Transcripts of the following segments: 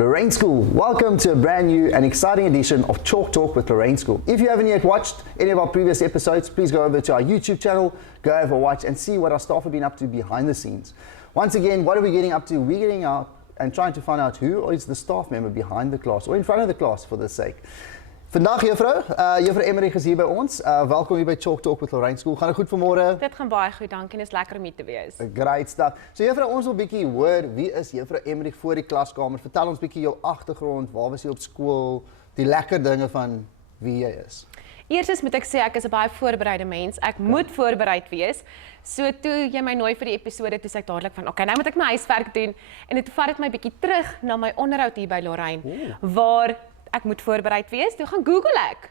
Lorraine School, welcome to a brand new and exciting edition of Chalk Talk with Lorraine School. If you haven't yet watched any of our previous episodes, please go over to our YouTube channel, go over watch and see what our staff have been up to behind the scenes. Once again, what are we getting up to? We're getting out and trying to find out who is the staff member behind the class or in front of the class for this sake. Vandag juffrou, juffrou Emmerich is hier by ons. Welkom hier by Chalk Talk with Lorraine School. Gaan dit goed vanmôre? Dit gaan baie goed, dankie en is lekker om hier te wees. Great stuff. So juffrou, ons wil bietjie hoor, wie is juffrou Emmerich voor die klaskamer? Vertel ons bietjie jou agtergrond, waar was jy op skool, die lekker dinge van wie jy is. Eerstens moet ek sê ek is 'n baie voorbereide mens. Ek moet voorbereid wees. So toe jy my nooi vir die episode, toe sê ek dadelik van, okay, nou moet ek my huiswerk doen en dit vat dit my bietjie terug na my onderhoud hier by Lorraine, waar ek moet voorbereid wees. Toe gaan Google ek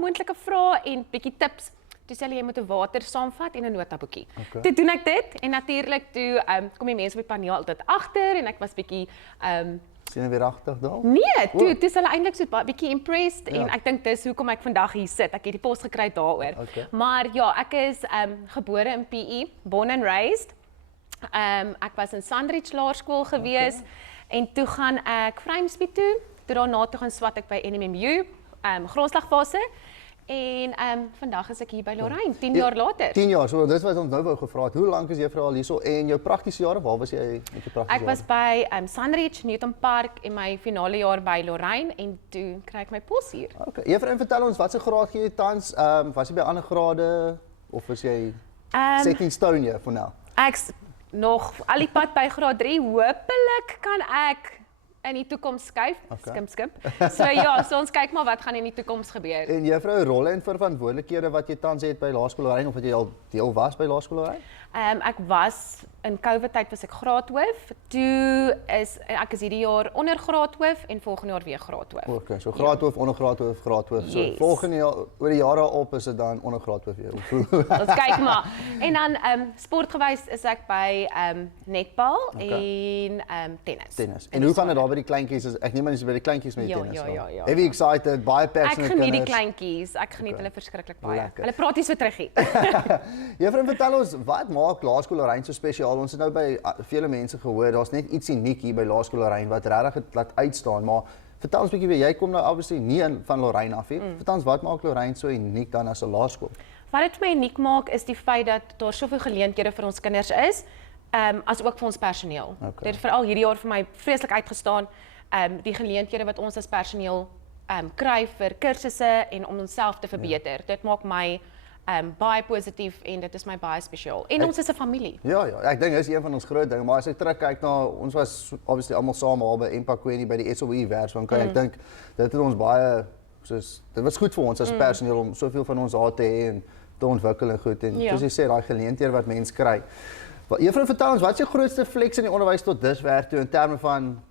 moontlike vrae en bietjie tips. Toe sê hulle jy moet 'n water saamvat en 'n notaboekie. Okay. Toe doen ek dit en natuurlik toe kom die mense op die paneel altyd agter en ek was bietjie sien jy weer agter daar? Nee, toe is hulle eintlik so bietjie impressed en ek dink dis hoekom ek vandag hier sit. Ek het die pos gekry daaroor. Okay. Maar ja, ek is gebore in PE, born and raised. Ek was in Sandridge Laerskool gewees en toe gaan ek Vryheidsspiet toe. Daarna toe gaan swat ek by NMMU, grondslagfase en vandag is ek hier by Lorraine, 10 jaar later. 10 jaar, so dit wat ons nou wou gevra het. Hoe lank is jy vir al hierso en jou praktiese jare, waar was jy met jou praktiese jare? Ek was by Sandridge, Newton Park en my finale jaar by Lorraine en toe kry ek my pos hier. Okay, juffrou, vertel ons wat se graad gee jy tans? Was jy by ander grade of was jy setting stone here for now? Ek's nog al die pad by graad 3, hopelik kan ek in die toekoms skuif, skimp. So ja, so ons kyk maar wat gaan in die toekoms gebeur. En juffrou, rolle en verantwoordelikhede wat jy tans het by Laerskool Lorraine of wat jy al deel was by Laerskool Lorraine? Ek was in COVID tyd was ek graadhoof. Toe is ek is hierdie jaar ondergraadhoof en volgende jaar weer graadhoof. Okay, so graadhoof, ondergraadhoof, graadhoof. So Yes. volgende jaar oor die jare op is dit dan ondergraadhoof weer. Ons kyk maar. En dan sportgewys is ek by netbal en tennis. Tennis. En hoe gaan dit daar by die kleintjies? Ek neem aan jy's by die kleintjies met die tennis. Ja. Heavy excited, baie Ek passionate geniet die kinders. kleintjies. Ek geniet hulle verskriklik baie. Lekker. Hulle praat nie so terug nie. Juffrou, vertel ons, wat maak Laerskool Lorraine so spesiaal? Ons het nou by vele mense gehoor, daar's net iets uniek hier by Laerskool Lorraine wat regtig dit laat uitstaan, maar vertel ons bietjie weer, jy kom nou obviously nie van Lorraine af nie. Vertel ons, wat maak Lorraine so uniek dan as 'n laerskool? Wat dit vir my uniek maak is die feit dat daar soveel geleenthede vir ons kinders is, as ook vir ons personeel. Okay. Dit het veral hierdie jaar vir my vreeslik uitgestaan, die geleenthede wat ons as personeel kry vir kursusse en om onsself te verbeter. Dit maak my baie positief en dit is my baie spesiaal. En ons is 'n familie. Ja, ek dink dis een van ons groot dinge, maar as ek terugkyk na, ons was obviously almal saam al by Empakweni by die S01E04 werkswinkel. Ek dink dit het ons baie dit was goed vir ons as personeel om soveel van ons daar te hê en te ontwikkel en goed en soos jy sê, daai geleenthede wat mense kry. Juffrou, vertel ons, wat is jou grootste flex in die onderwys tot dusver toe in terme van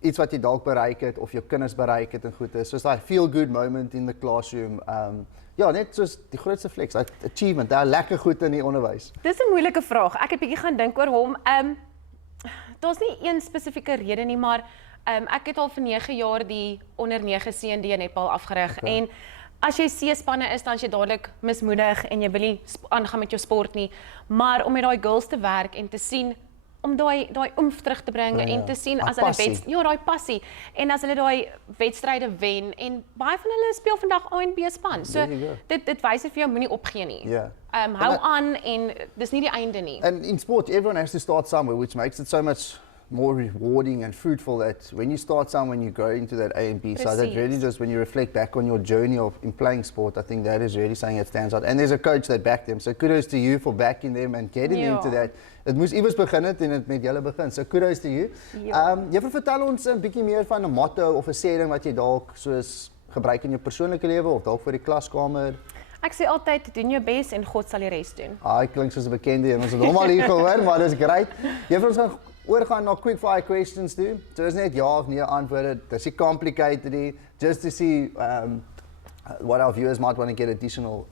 iets wat jy dalk bereik het of jou kinders bereik het en goed is, soos daai feel good moment in the classroom. Ja, net soos die grootste flex, achievement, daar lekker goed in die onderwys. Dis 'n moeilike vraag. Ek het bietjie gaan dink oor hom. Daar's nie een spesifieke rede nie, maar ek het al vir 9 jaar die onder 9 CND netbal afgerig en as jy C-spanne is, dan is jy dadelik mismoedig en jy wil nie aangaan met jou sport nie, maar om met daai girls te werk en te sien om daai oomf terug te bring en te sien as hulle daai passie en as hulle daai wedstryde wen en baie van hulle speel vandag A en B span. So dit wys vir jou moenie opgee nie. Hou aan en dis nie die einde nie. And in sport, everyone has to start somewhere, which makes it so much more rewarding and fruitful that when you start somewhere and you go into that A and B side, that really just when you reflect back on your journey in playing sport, I think that is really something that stands out. And there's a coach that backed them, so kudos to you for backing them and getting into that. Dit moes iewers begin het en dit met julle begin, so kudos to you. Juffrou, vertel ons 'n bietjie meer van 'n motto of 'n sê ding wat jy dalk soos gebruik in jou persoonlike lewe of dalk vir die klaskamer. Ek sê altyd, doen jou bes en God sal die res doen. Hy klink soos 'n bekende en ons het hom al hier gehoor, maar dis great. Juffrou, ons gaan oorgaan na quick fire questions toe. So is net ja of nee antwoorde. Dis nie complicated nie. Just to see what our viewers might want to get additional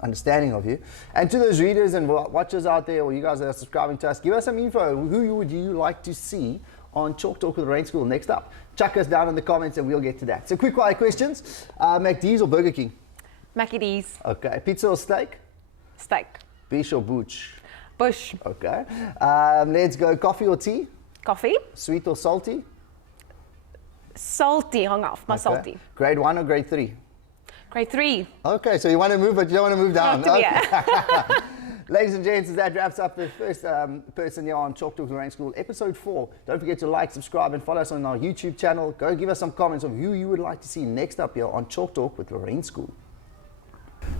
understanding of you. And to those readers and watchers out there, or you guys that are subscribing to us, give us some info. Who would you like to see on Chalk Talk with Lorraine School next up? Chuck us down in the comments and we'll get to that. So quick fire questions. McD's or Burger King? Mackie D's. Okay. Pizza or steak? Steak. Bish or booch? Bush. Okay. Let's go. Coffee or tea? Coffee. Sweet or salty? salty, hang af, maar salty. Grade 1 or grade 3? Grade 3. Okay, so you want to move, but you don't want to move down. Not to me, Ladies and gents, that wraps up the first person here on Chalk Talk Lorraine School, episode 4. Don't forget to like, subscribe, and follow us on our YouTube channel. Go give us some comments of who you would like to see next up here on Chalk Talk with Lorraine School.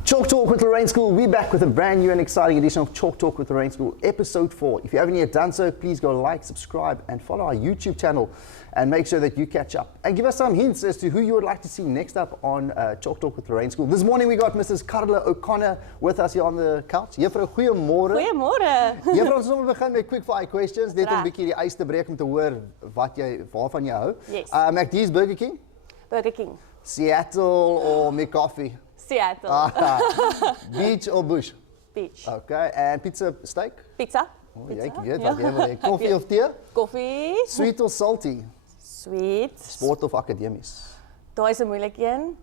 Chalk Talk with Lorraine School, we're back with a brand new and exciting edition of Chalk Talk with Lorraine School, episode 4. If you haven't yet done so, please go like, subscribe, and follow our YouTube channel, and make sure that you catch up. And give us some hints as to who you would like to see next up on Chalk Talk with Lorraine School. This morning we got Mrs. Carla Okconor with us here on the couch. Juffrou, goeiemôre. Goeiemôre. Juffrou, ons gaan begin met quick fire questions, net om 'n bietjie die ys te breek om te hoor waarvan jy hou. Yes. McD's, Burger King? Burger King. Seattle or McCoffee? Seattle. Beach or bush? Beach. Okay, and pizza, steak? Pizza. Oh, jy weet wat jy wil hê. Koffie of tee? Koffie. Sweet or salty? Sweet. Sport of akademies? Daai is 'n moeilike een.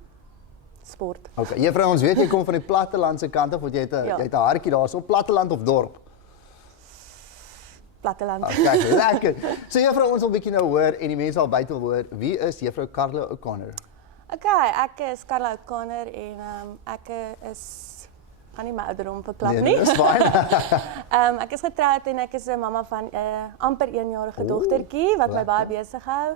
Sport. Okay, juffrou, ons weet jy kom van die platteland se kant af, want jy het 'n hartjie daarso, platteland of dorp? Platteland. Okay, lekker. So juffrou, ons wil 'n bietjie nou hoor en die mense al buite wil hoor, wie is juffrou Carla Okconor? Okay, ek is Carla Okconor en ek is gaan nie my ouderdom verklap nie. Nee, dis fyn. Ek is getroud en ek is 'n mamma van 'n amper 1-jarige dogtertjie wat my baie besig hou.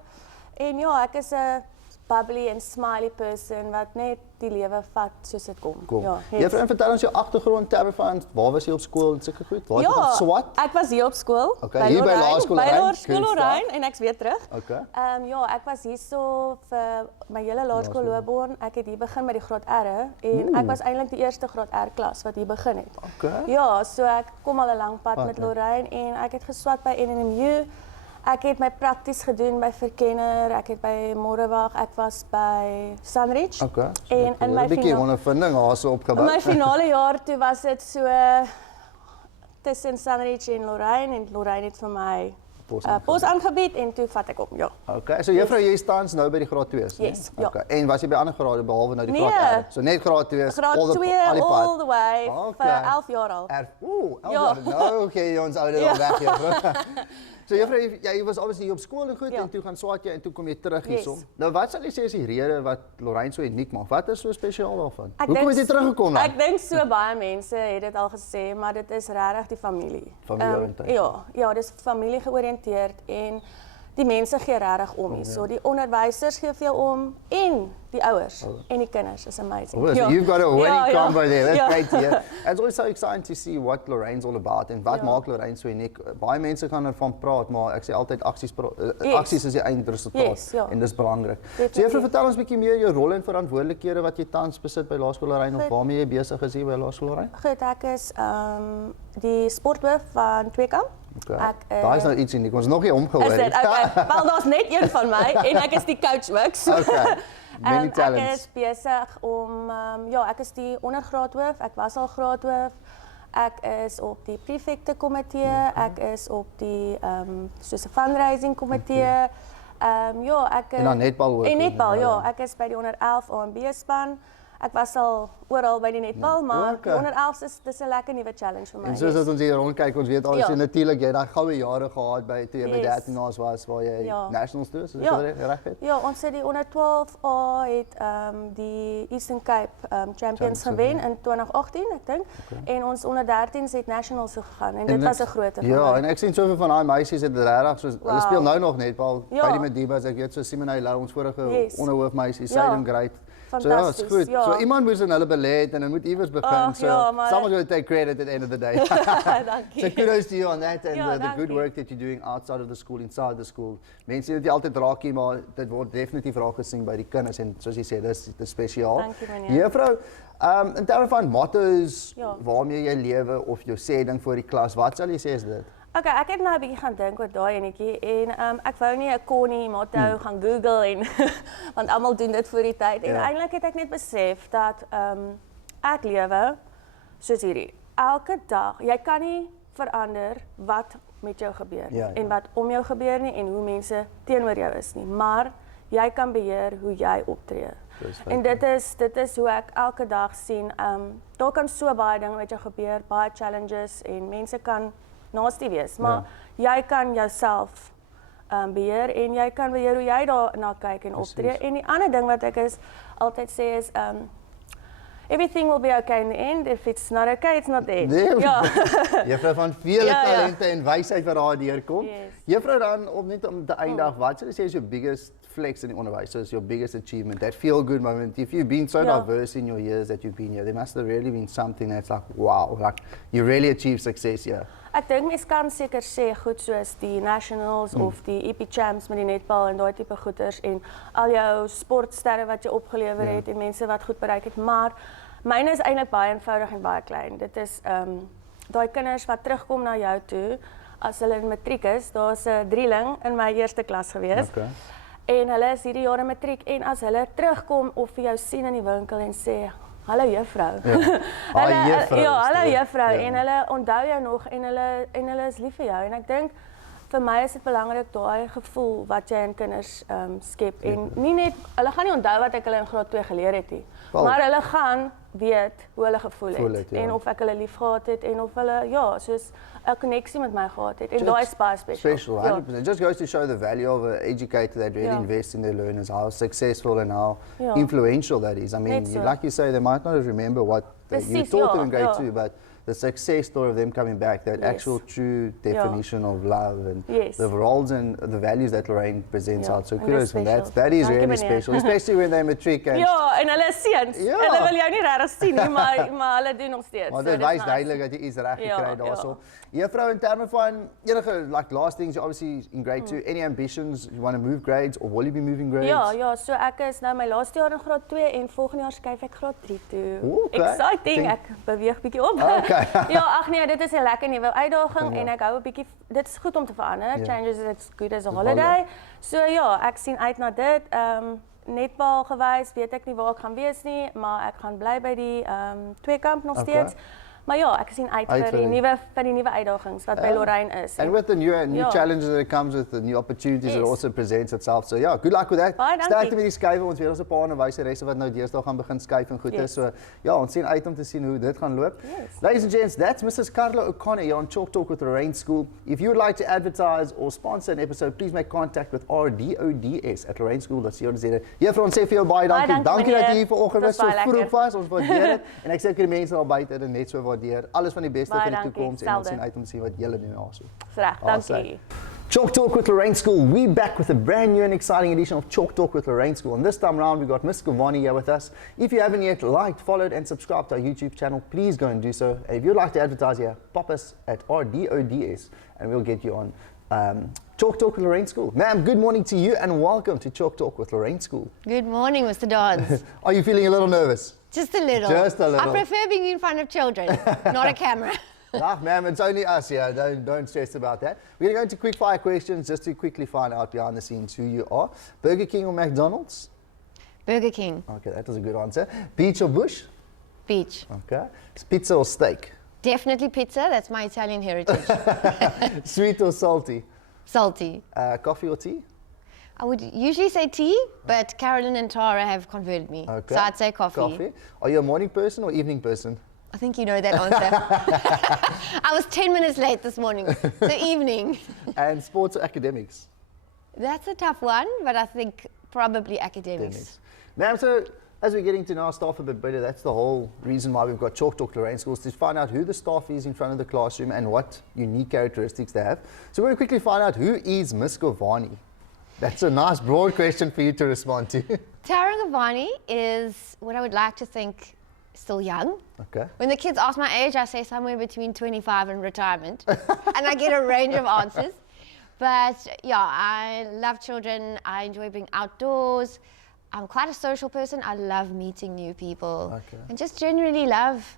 En ja, ek is 'n bubbly en smiley person wat net die lewe vat soos dit kom. Cool. Ja, Juffrou, vertel ons jou agtergrond, Tara, waar was jy op skool en sulke goed? Waar het jy gaan swat? Ek was hier op skool. Okay, hier by Laerskool Lorraine. By Laerskool Lorraine en ek's weer terug. Okay. Ja, ek was hierso vir my hele laerskoolloopbaan. Ek het hier begin met die graad R en ek was eintlik die eerste graad R klas wat hier begin het. Okay. Ja, so ek kom al 'n lang pad met Lorraine en ek het geswat by NNMU. Ek het my prakties gedoen by Verkenner, ek het by Morrewag, ek was by Sunridge. Okay. En in my 'n bietjie ondervinding daarso opgebou. In my finale jaar toe was dit so tussen Sunridge en Lorraine het vir my pos aangebied en toe vat ek op, ja. Okay, so juffrou, jy staan nou by die graad 2's, né? Yes, ja. Okay. En was jy by ander grade behalwe nou die Nee. graad R? So net graad 2's, Graad 2 all the way vir 11 jaar al. 11 Ja. jaar. Nou, okay, ons ouder al weg, juffrou. So juffrou, jy was obviously op skool en goed en toe gaan swat jy en toe kom jy terug hierson. Nou wat sal jy sê is die rede wat Lorraine so uniek maak? Wat is so spesiaal daarvan? Hoekom het jy teruggekom dan? Ek dink so baie mense het dit al gesê, maar dit is regtig die familie. Familieoriënteerd. Ja, dis familie georiënteerd en die mense gee regtig om hier. So die onderwysers gee vir jou om en die ouers en die kinders is amazing. Well, so you've got a winning combo there. That's Ja. great to hear. It's always so exciting to see what Lorraine's all about and wat maak Lorraine so uniek. Baie mense gaan ervan praat, maar ek sê altyd aksies is die eindresultaat en dis belangrik. So juffrou, vertel ons 'n bietjie meer jou rol en verantwoordelikhede wat jy tans besit by Laerskool Lorraine of waarmee jy besig is hier by Laerskool Lorraine? Goed, ek is die sporthoof van Tweekamp. Okay. Daar is nou iets uniek. Ons nog nie omgehoor nie. Is dit? Okay. Wel, daar's net een van my en ek is die coach ook. So. Okay. Many talents. Ek is besig om ek is die ondergraadhoof. Ek was al graadhoof. Ek is op die prefekte komitee. Ek is op die soos 'n fundraising komitee. Ek en dan netbal ook. En netbal, ja. Ek is by die onder 11 AMB span. Ek was al oral by die netbal, maar die onder 11 dis 'n lekker nuwe challenge vir my. En soos ons hier rondkyk, ons weet alles natuurlik jy het daai goue jare gehad by toe jy by 13 was waar jy nationals toe, so dit reg het. Ja, ons het die onder 12A het die Eastern Cape Champions gewen in 2018, ek dink. En ons onder 13s het nationals gegaan en dit was 'n groot ding. Ja, en ek sien soveel van daai meisies het regtig so hulle speel nou nog netbal by die Medibas, ek weet so Simone Lou, ons vorige onderhoof meisie, sy het great. So ja, it's good. Ja. So iemand moes in hulle belê het en hulle moet iewers begin. So someone's going to take credit at the end of the day. Dankie. So kudos to you on that and the good work that you're doing outside of the school, inside the school. Mense sê dit altyd raak hier, maar dit word definitief raak gesien by die kinders en soos jy sê, dis spesiaal. Dankie meneer. Juffrou, in terme van mottos waarmee jy lewe of jou sê ding vir die klas, wat sal jy sê is dit? Okay, ek het nou 'n bietjie gaan dink oor daai enetjie en ek wou nie 'n Connie motto gaan Google en want almal doen dit voor die tyd en eintlik het ek net besef dat ek lewe soos hierdie. Elke dag, jy kan nie verander wat met jou gebeur en wat om jou gebeur nie en hoe mense teenoor jou is nie, maar jy kan beheer hoe jy optree. En dit is hoe ek elke dag sien, daar kan so baie dinge met jou gebeur, baie challenges en mense kan nasty wees, maar jy kan jouself beheer en jy kan beheer hoe jy daarna kyk en optree. En die ander ding wat ek altyd sê is everything will be okay in the end. If it's not okay, it's not the end. Nee, ja. Juffrou van vele talente en wysheid wat daar deurkom. Yes. Juffrou dan net om te eindig, wat sou jy sê is your biggest flex in die onderwys? So is your biggest achievement, that feel good moment. If you've been so diverse in your years that you've been here, there must have really been something that's like wow, like you really achieved success here. Ek dink mens kan seker sê goed soos die nationals of die EP champs met die netbal en daai tipe goeters en al jou sportsterre wat jy opgelewer het en mense wat goed bereik het, maar myne is eintlik baie eenvoudig en baie klein. Dit is daai kinders wat terugkom na jou toe as hulle in matriek is. Daar's 'n drieling in my eerste klas gewees. Okay. En hulle is hierdie jaar in matriek en as hulle terugkom of vir jou sien in die winkel en sê hallo juffrou. Ja, hallo juffrou en hulle onthou jou nog en hulle is lief vir jou en ek dink vir my is dit belangrik daai gevoel wat jy in kinders skep en nie net hulle gaan nie onthou wat ek hulle in graad 2 geleer het nie, maar hulle gaan weet hoe hulle gevoel het en of ek hulle lief gehad het en of hulle soos 'n koneksie met my gehad het en daai is baie special. 100%. It just goes to show the value of an educator that really invests in their learners, how successful and how influential that is. I mean, like you say, they might not remember what you taught them in grade 2, but the success story of them coming back, that actual true definition of love and the roles and the values that Lorraine presents out. So kudos for that. That is really special, especially when they're matric. And en hulle is seuns. Hulle wil jou nie regtig sien nie, maar hulle doen nog steeds. Maar dit wys duidelik dat jy iets reg gekry daarso. Juffrou, in terme van enige last things, you're obviously in grade 2, any ambitions, you want to move grades or will you be moving grades? Ja, so ek is nou my laaste jaar in graad 2 en volgende jaar skuif ek graad 3 toe. Exciting, ek beweeg bietjie op. Ag nee, dit is 'n lekker nuwe uitdaging en ek hou 'n bietjie, dit is goed om te verander. Changes is good as a holiday. So ek sien uit na dit. Netbal gewys, weet ek nie waar ek gaan wees nie, maar ek gaan bly by die tweekamp nog steeds. Maar ek sien uit vir die nuwe uitdagings wat by Lorraine is. And with the new challenges that it comes with, the new opportunities that also presents itself. So good luck with that. Sterkte met die skuiwe, ons weet ons 'n paar onderwyseresse wat nou deesdae gaan begin skuif en goed is. So ons sien uit om te sien hoe dit gaan loop. Ladies and gents, that's Mrs. Carla Okconor here on Chalk Talk with Lorraine School. If you would like to advertise or sponsor an episode, please make contact with rdods@lorraineschool.co.za. Juffrou, ons sê vir jou baie dankie. Dankie dat jy hier vanoggend so vroeg was. Ons waardeer dit. En ek sê vir die mense daar buite en net so alles van die beste vir die toekoms en ons sien uit om te sien wat julle doen daarso. Reg, dankie. Chalk Talk with Lorraine School. We back with a brand new and exciting edition of Chalk Talk with Lorraine School. And this time around we got Miss Govoni here with us. If you haven't yet liked, followed and subscribed to our YouTube channel, please go and do so. And if you'd like to advertise here, pop us at RDODS and we'll get you on Chalk Talk with Lorraine School. Ma'am, good morning to you and welcome to Chalk Talk with Lorraine School. Good morning, Mr. Dodds. Are you feeling a little nervous? Just a little. Just a little. I prefer being in front of children, not a camera. Ma'am, it's only us here. Don't stress about that. We're going to go into quick fire questions just to quickly find out behind the scenes who you are. Burger King or McDonald's? Burger King. Okay, that was a good answer. Beach or bush? Beach. Okay. Pizza or steak? Definitely pizza. That's my Italian heritage. Sweet or salty? Salty. Coffee or tea? I would usually say tea, but Carolyn and Tara have converted me. Okay. So I'd say coffee. Are you a morning person or evening person? I think you know that answer. I was 10 minutes late this morning, so evening. And sports or academics? That's a tough one, but I think probably academics. Ma'am, so as we're getting to know our staff a bit better, that's the whole reason why we've got Chalk Talk Lorraine Schools, to find out who the staff is in front of the classroom and what unique characteristics they have. So we're going to quickly find out who is Miss Govoni. That's a nice broad question for you to respond to. Tara Gavani is what I would like to think still young. Okay. When the kids ask my age, I say somewhere between 25 and retirement. And I get a range of answers. But I love children. I enjoy being outdoors. I'm quite a social person. I love meeting new people. Okay. And just generally love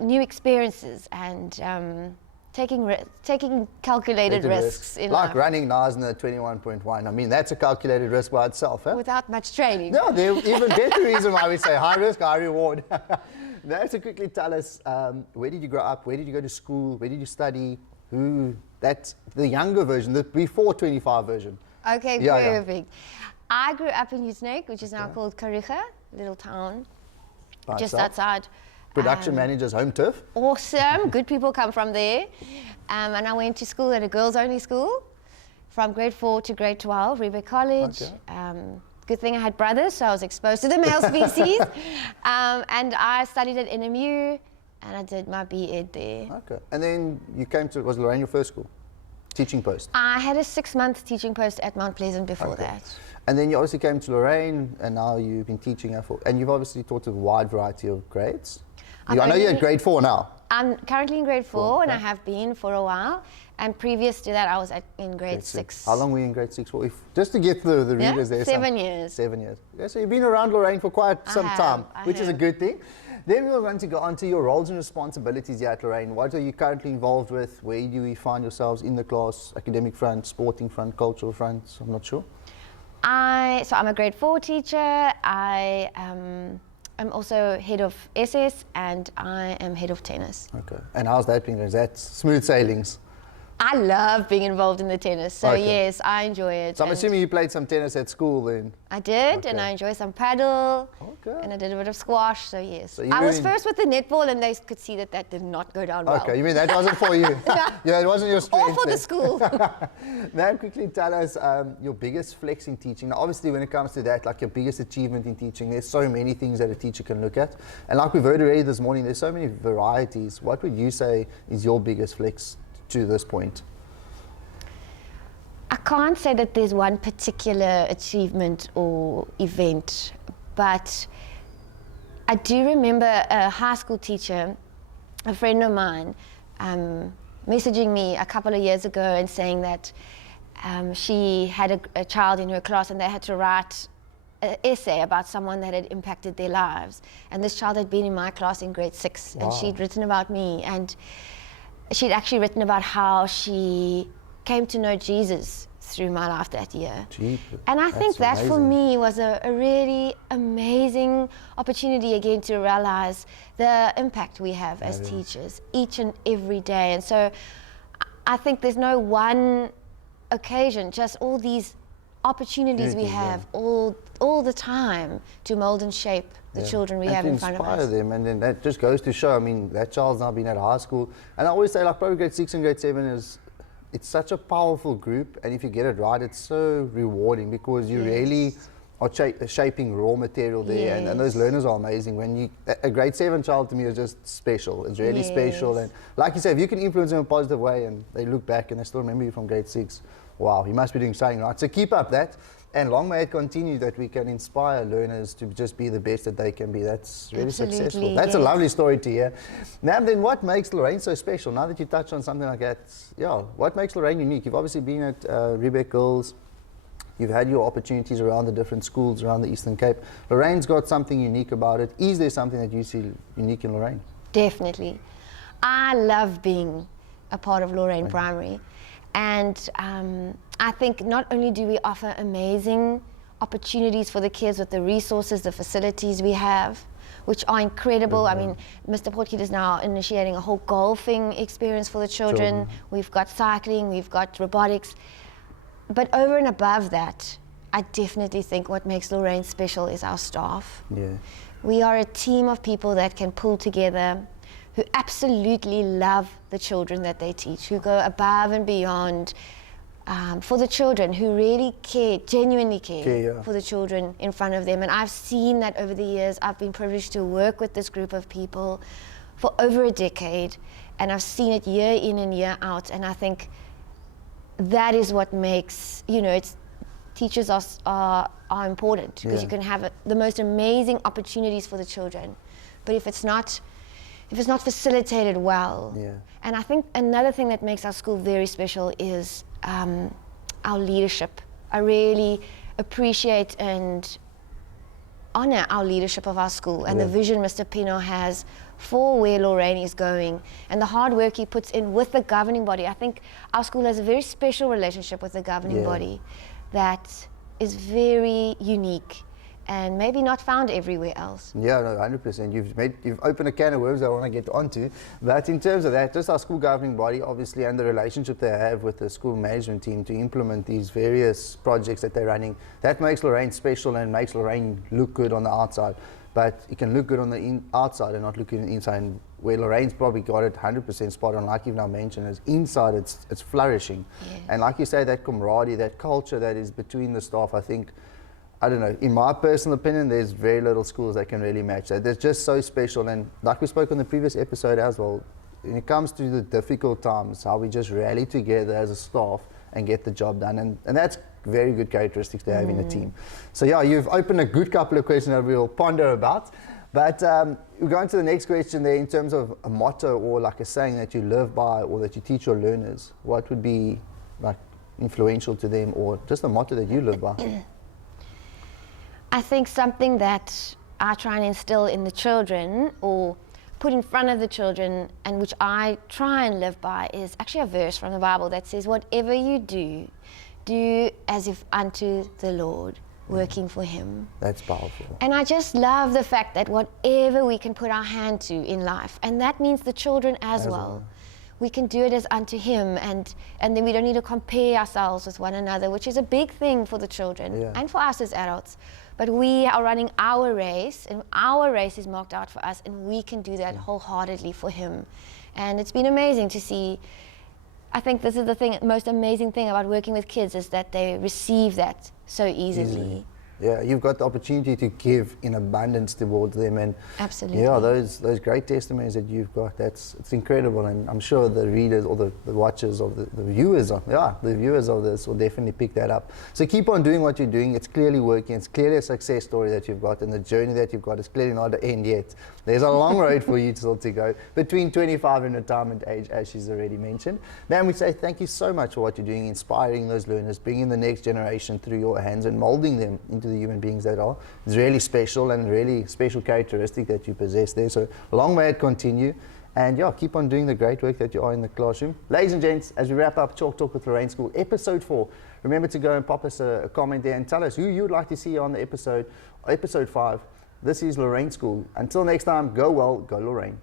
new experiences and taking calculated risks in like life. running NAS in the 21.1. I mean, that's a calculated risk by itself, eh? Without much training. No, there's even better reason why we say high risk, high reward. Now, to quickly tell us, where did you grow up? Where did you go to school? Where did you study? That's the younger version, the before 25 version. Okay, perfect. I grew up in Utenhage, which is now called Kariga, little town, just outside. Production manager's home turf. Awesome. Good people come from there. And I went to school at a girls-only school. from grade 4 to grade 12, Rebecca College. Okay. Good thing I had brothers, so I was exposed to the male species. And I studied at NMU, and I did my B.Ed there. Okay. And then you came to, was Lorraine your first school? Teaching post? I had a 6-month teaching post at Mount Pleasant before that. And then you obviously came to Lorraine, and now you've been teaching her and you've obviously taught a wide variety of grades. I know you're in grade 4 now. I'm currently in grade 4, and I have been for a while. And previous to that, I was in grade 6. How long were you in grade 6 for? Just to get the readers there. 7 years. 7 years. Yeah, so you've been around Lorraine for quite some time, which is a good thing. Then we're going to go on to your roles and responsibilities here at Lorraine. What are you currently involved with? Where do you find yourselves in the class, academic front, sporting front, cultural front? I'm not sure. So I'm a grade 4 teacher. I'm also head of SS, and I am head of tennis. Okay. And how's that been? Is that smooth sailings? I love being involved in the tennis, so yes, I enjoy it. So I'm assuming you played some tennis at school then? I did, and I enjoy some paddle, and I did a bit of squash, so yes. So I was first with the netball, and they could see that did not go down well. Okay, you mean that wasn't for you? Yeah, it wasn't your strength. Or for the school. Now quickly tell us your biggest flex in teaching. Now obviously when it comes to that, like your biggest achievement in teaching, there's so many things that a teacher can look at. And like we've heard already this morning, there's so many varieties. What would you say is your biggest flex to this point? I can't say that there's one particular achievement or event, but I do remember a high school teacher, a friend of mine, messaging me a couple of years ago and saying that she had a child in her class, and they had to write an essay about someone that had impacted their lives. And this child had been in my class in grade 6, and she'd written about me, and she'd actually written about how she came to know Jesus through my life that year. And I think that for me was a really amazing opportunity again to realize the impact we have as teachers each and every day. And so I think there's no one occasion, just all these opportunities we have all the time to mold and shape the children we have in front of us. Inspire them, and then that just goes to show, I mean, that child's now been at high school, and I always say like probably grade 6 and grade 7 it's such a powerful group, and if you get it right, it's so rewarding because you really are shaping raw material there, and those learners are amazing. When a grade 7 child to me is just special. It's really special, and like you say, if you can influence them in a positive way, and they look back and they still remember you from grade 6, wow, you must be doing something right. So keep up that, and long may it continue that we can inspire learners to just be the best that they can be. That's really successful. That's a lovely story to hear. Now then, what makes Lorraine so special? Now that you touch on something like that, what makes Lorraine unique? You've obviously been at Rebecca Girls. You've had your opportunities around the different schools around the Eastern Cape. Lorraine's got something unique about it. Is there something that you see unique in Lorraine? Definitely. I love being a part of Lorraine Primary. And I think not only do we offer amazing opportunities for the kids with the resources, the facilities we have, which are incredible. I mean, Mr. Potkiewicz is now initiating a whole golfing experience for the children. We've got cycling, we've got robotics. But over and above that, I definitely think what makes Lorraine special is our staff. We are a team of people that can pull together, who absolutely love the children that they teach, who go above and beyond for the children, who really care, genuinely care for the children in front of them. And I've seen that over the years. I've been privileged to work with this group of people for over a decade, and I've seen it year in and year out. And I think that is what makes, teachers are important, because you can have the most amazing opportunities for the children. But if it's not facilitated well. And I think another thing that makes our school very special is our leadership. I really appreciate and honor our leadership of our school and the vision Mr. Pino has for where Lorraine is going, and the hard work he puts in with the governing body. I think our school has a very special relationship with the governing body that is very unique and maybe not found everywhere else. Yeah, no, 100%. You've opened a can of worms I want to get onto. But in terms of that, just our school governing body, obviously, and the relationship they have with the school management team to implement these various projects that they're running, that makes Lorraine special and makes Lorraine look good on the outside. but it can look good on the outside and not look good on the inside. And where Lorraine's probably got it 100% spot on, like you've now mentioned, is inside it's flourishing. Yes. And like you say, that camaraderie, that culture that is between the staff, I think, I don't know, in my personal opinion, there's very little schools that can really match that. They're just so special. And like we spoke on the previous episode as well, when it comes to the difficult times, how we just rally together as a staff and get the job done. And that's very good characteristics to have in a team. So yeah, you've opened a good couple of questions that we'll ponder about. But we're going to the next question there in terms of a motto or like a saying that you live by or that you teach your learners. What would be like influential to them, or just a motto that you live by? I think something that I try and instill in the children, or put in front of the children, and which I try and live by, is actually a verse from the Bible that says, whatever you do, do as if unto the Lord, working for Him. That's powerful. And I just love the fact that whatever we can put our hand to in life, and that means the children as well, we can do it as unto Him, and then we don't need to compare ourselves with one another, which is a big thing for the children and for us as adults. But we are running our race, and our race is marked out for us, and we can do that wholeheartedly for Him. And it's been amazing to see. I think this is the most amazing thing about working with kids, is that they receive that so easily. Yeah, you've got the opportunity to give in abundance towards them, and absolutely, yeah, those great testimonies that you've got, it's incredible. And I'm sure the readers or the watchers or the viewers of this will definitely pick that up. So keep on doing what you're doing. It's clearly working. It's clearly a success story that you've got, and the journey that you've got is clearly not the end yet. There's a long road for you still to go between 25 and retirement age, as she's already mentioned. Ma'am, we say thank you so much for what you're doing, inspiring those learners, bringing the next generation through your hands and molding them into the human beings that are. It's really special and really special characteristic that you possess there. So long may it continue. And yeah, keep on doing the great work that you are in the classroom. Ladies and gents, as we wrap up Chalk Talk with Lorraine School, episode 4, remember to go and pop us a comment there and tell us who you would like to see on the episode 5. This is Lorraine School. Until next time, go well, go Lorraine.